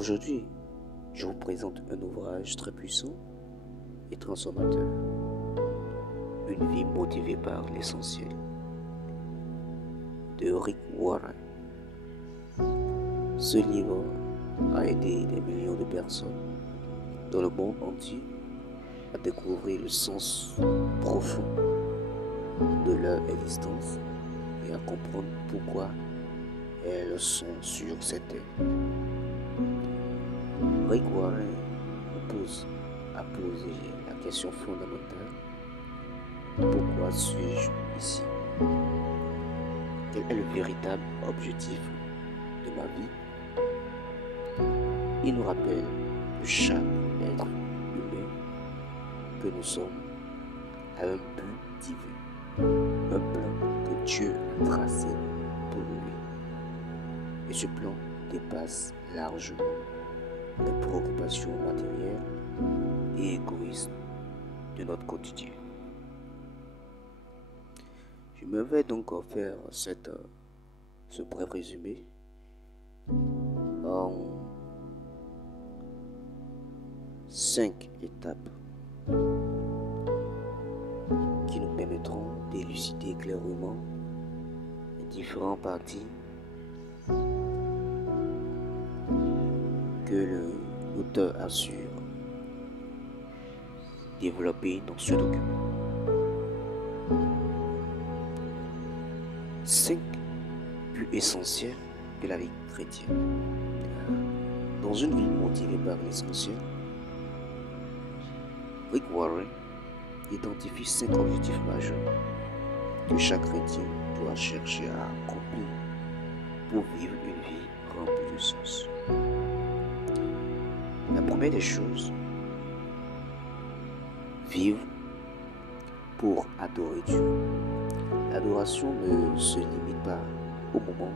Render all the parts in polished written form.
Aujourd'hui, je vous présente un ouvrage très puissant et transformateur. Une vie motivée par l'essentiel de Rick Warren. Ce livre a aidé des millions de personnes dans le monde entier à découvrir le sens profond de leur existence et à comprendre pourquoi elles sont sur cette terre. Rick Warren a posé la question fondamentale: pourquoi suis-je ici? Quel est le véritable objectif de ma vie? Il nous rappelle que chaque être humain que nous sommes a un but divin, un plan que Dieu a tracé pour lui. Et ce plan dépasse largement les préoccupations matérielles et égoïstes de notre quotidien. Je me vais donc faire ce bref résumé en 5 étapes qui nous permettront d'élucider clairement les différentes parties que l'auteur assure développer dans ce document. 5 buts essentiels de la vie chrétienne. Dans une vie motivée par l'essentiel, Rick Warren identifie 5 objectifs majeurs que chaque chrétien doit chercher à accomplir pour vivre une vie remplie de sens. La première des choses, vivre pour adorer Dieu. L'adoration ne se limite pas au moment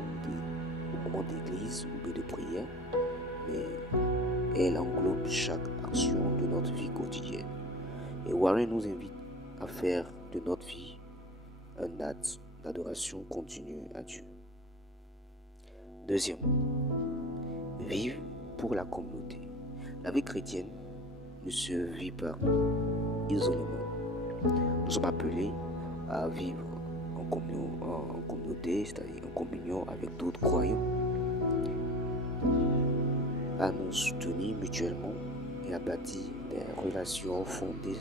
d'église ou de prière, mais elle englobe chaque action de notre vie quotidienne. Et Warren nous invite à faire de notre vie un acte d'adoration continue à Dieu. Deuxièmement, vivre pour la communauté. La vie chrétienne ne se vit pas isolément. Nous sommes appelés à vivre en communauté, c'est-à-dire en communion avec d'autres croyants, à nous soutenir mutuellement et à bâtir des relations fondées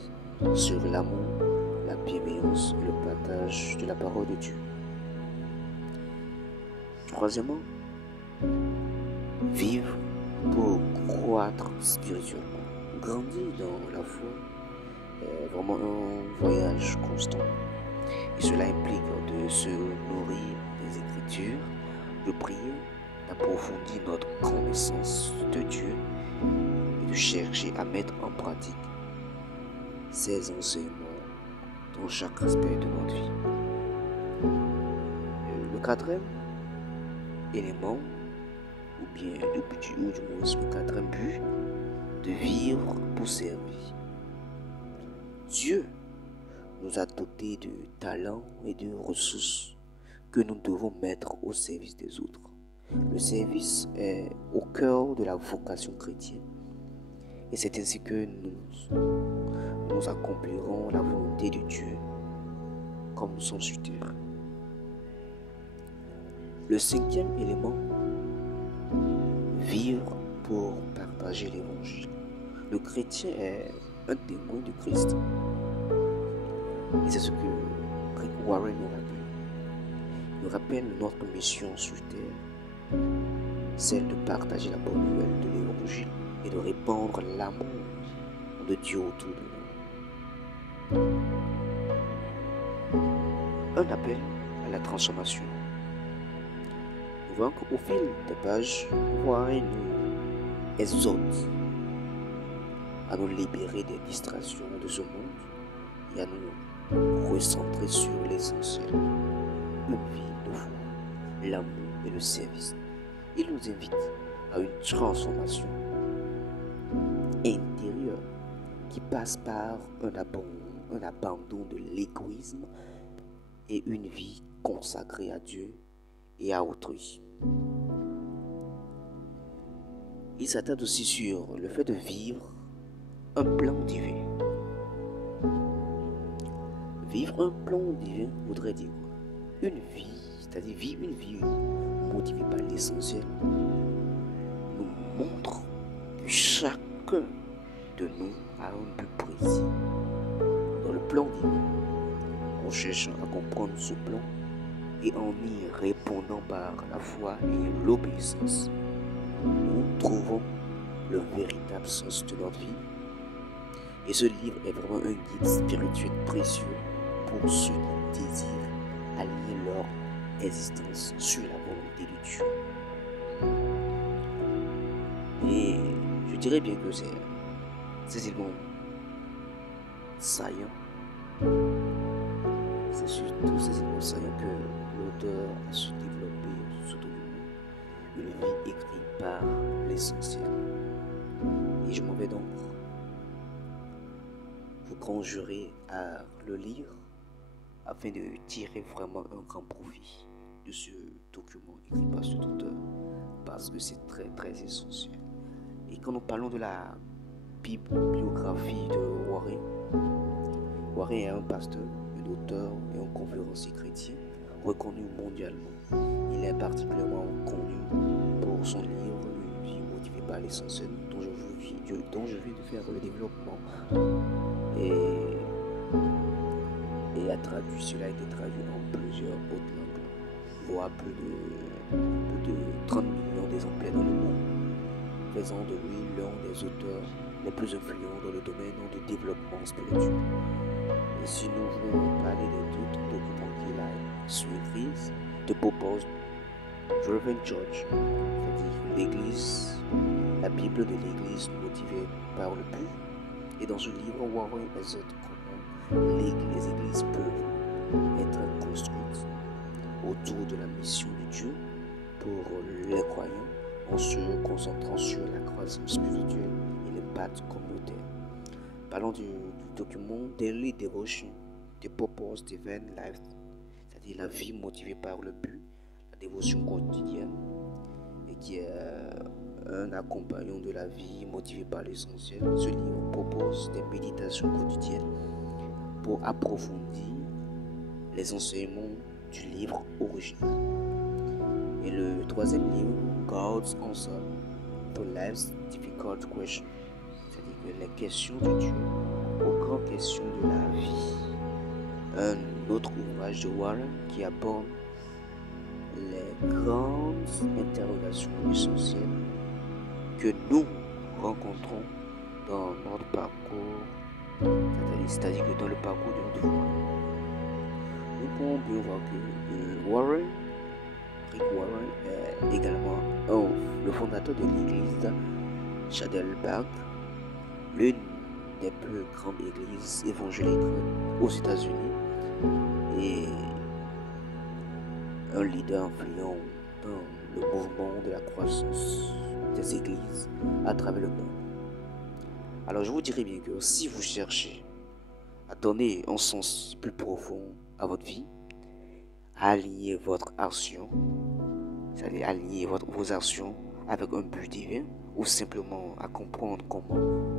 sur l'amour, la bienveillance et le partage de la parole de Dieu. Troisièmement, vivre pour croître spirituellement. Grandir dans la foi est vraiment un voyage constant. Et cela implique de se nourrir des Écritures, de prier, d'approfondir notre connaissance de Dieu et de chercher à mettre en pratique ces enseignements dans chaque aspect de notre vie. Le quatrième élément, ou bien le quatrième but, de vivre pour servir. Dieu nous a dotés de talents et de ressources que nous devons mettre au service des autres. Le service est au cœur de la vocation chrétienne et c'est ainsi que nous accomplirons la volonté de Dieu comme nous sommes sur terre. Le cinquième élément, vivre pour partager l'évangile. Le chrétien est un témoin de Christ. Et c'est ce que Rick Warren nous rappelle. Il nous rappelle notre mission sur terre, celle de partager la bonne nouvelle de l'évangile et de répandre l'amour de Dieu autour de nous. Un appel à la transformation. Nous voyons qu'au fil des pages, Warren nous exhorte à nous libérer des distractions de ce monde et à nous recentrer sur l'essentiel, une vie de foi, l'amour et le service. Il nous invite à une transformation intérieure qui passe par un abandon de l'égoïsme et une vie consacrée à Dieu et à autrui. il s'attarde aussi sur le fait de vivre un plan divin. Vivre un plan divin voudrait dire quoi? Une vie, c'est-à-dire vivre une vie motivée par l'essentiel, nous montre que chacun de nous a un but précis. Dans le plan divin, on cherche à comprendre ce plan et en y répondant par la foi et l'obéissance, nous trouvons le véritable sens de notre vie. Et ce livre est vraiment un guide spirituel précieux pour ceux qui désirent aligner leur existence sur la volonté de Dieu. Et je dirais bien que c'est tellement saillant. C'est surtout ces éléments saillants que l'auteur a su développer tout au long une vie écrite par l'essentiel. Et je m'en vais donc vous conjurer à le lire afin de tirer vraiment un grand profit de ce document écrit par cet auteur, parce que c'est très très essentiel. Et quand nous parlons de la bibliographie de Warren, Warren est un pasteur, un auteur et un conférencier chrétien reconnu mondialement. Il est particulièrement connu pour son livre Une vie motivée par l'essentiel, dont je viens de faire le développement. Et cela a été traduit en plusieurs autres langues, voire plus de 30 millions d'exemplaires dans le monde, faisant de lui l'un des auteurs les plus influents dans le domaine du développement spirituel. Et si nous voulons parler de d'autres documents qu'il a su écrire, de propose Driven Church, c'est-à-dire l'Église, la Bible de l'Église motivée par le but. Et dans ce livre, Warren exhorte comment les églises peuvent être construites autour de la mission de Dieu pour les croyants, en se concentrant sur la croissance spirituelle et l'impact communautaire. Parlons du document Daily Devotion, The Purpose Divine Life, c'est-à-dire la vie motivée par le but, la dévotion quotidienne, et qui est un accompagnant de la vie motivée par l'essentiel. Ce livre propose des méditations quotidiennes pour approfondir les enseignements du livre original. Et le troisième livre, God's Answer to Life's Difficult Questions, c'est-à-dire que les questions de Dieu aux grandes questions de la vie. Un autre ouvrage de Warren qui aborde les grandes interrogations essentielles que nous rencontrons dans notre parcours, c'est-à-dire que dans le parcours de notre foi. Nous pouvons bien voir que Rick Warren est également le fondateur de l'église Shadelberg, l'une des plus grandes églises évangéliques aux États-Unis, et un leader influent dans le mouvement de la croissance des églises à travers le monde. Alors je vous dirais bien que si vous cherchez à donner un sens plus profond à votre vie, à aligner votre action, c'est-à-dire aligner vos actions avec un but divin, ou simplement à comprendre comment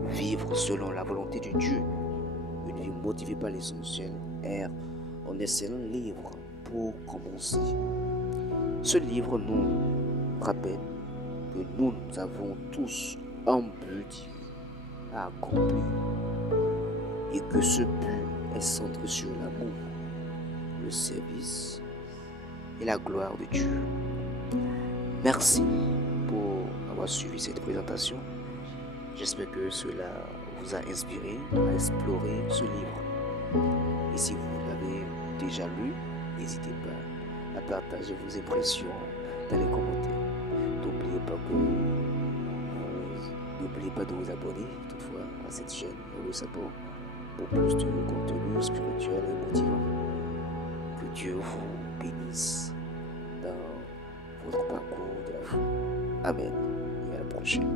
vivre selon la volonté de Dieu, une vie motivée par l'essentiel est un excellent livre pour commencer. Ce livre nous rappelle que nous avons tous un but divin à accomplir et que ce but est centré sur l'amour, le service et la gloire de Dieu. Merci pour avoir suivi cette présentation. J'espère que cela vous a inspiré à explorer ce livre. Et si vous l'avez déjà lu, n'hésitez pas à partager vos impressions dans les commentaires. N'oubliez pas de vous abonner toutefois à cette chaîne pour plus de contenu spirituel et motivant. Que Dieu vous bénisse dans votre parcours de la foi. Amen et à la prochaine.